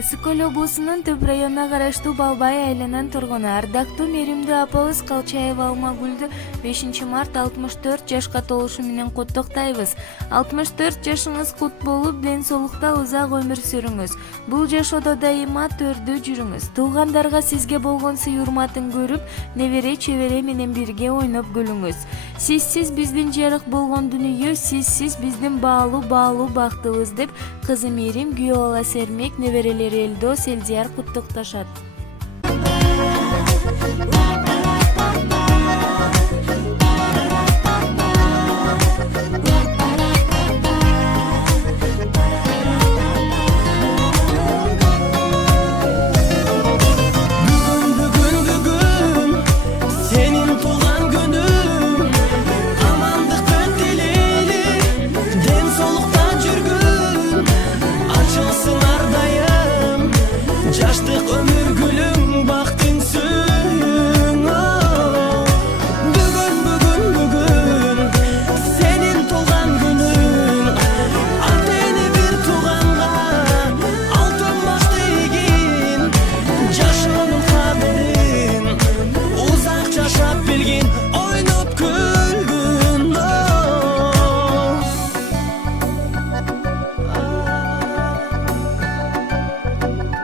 Ысык көл облусунун Төп районуна караштуу Балбай айылынын тургуну ардактуу Меримдүү апабыз Калчаева Алмагүлдү 5 март 64 жашка толушу менен куттуктайбыз. 64 жашыңыз кут болуп, ден соолукта узак өмүр сүрүңүз. Бул жашоодо дайыма төрдө жүрүңүз. Туугандарга сизге болгон сый-урматын көрүп, небере чебере менен бирге ойноп күлүңүз. Сизсиз биздин жарык болгон дүнүйө, сизсиз биздин баалуу бактыбыз деп кызы Мерим, күйөө бала Сермек, неберелери Элдос, Элдияр куттукташат. Жаштык өмүр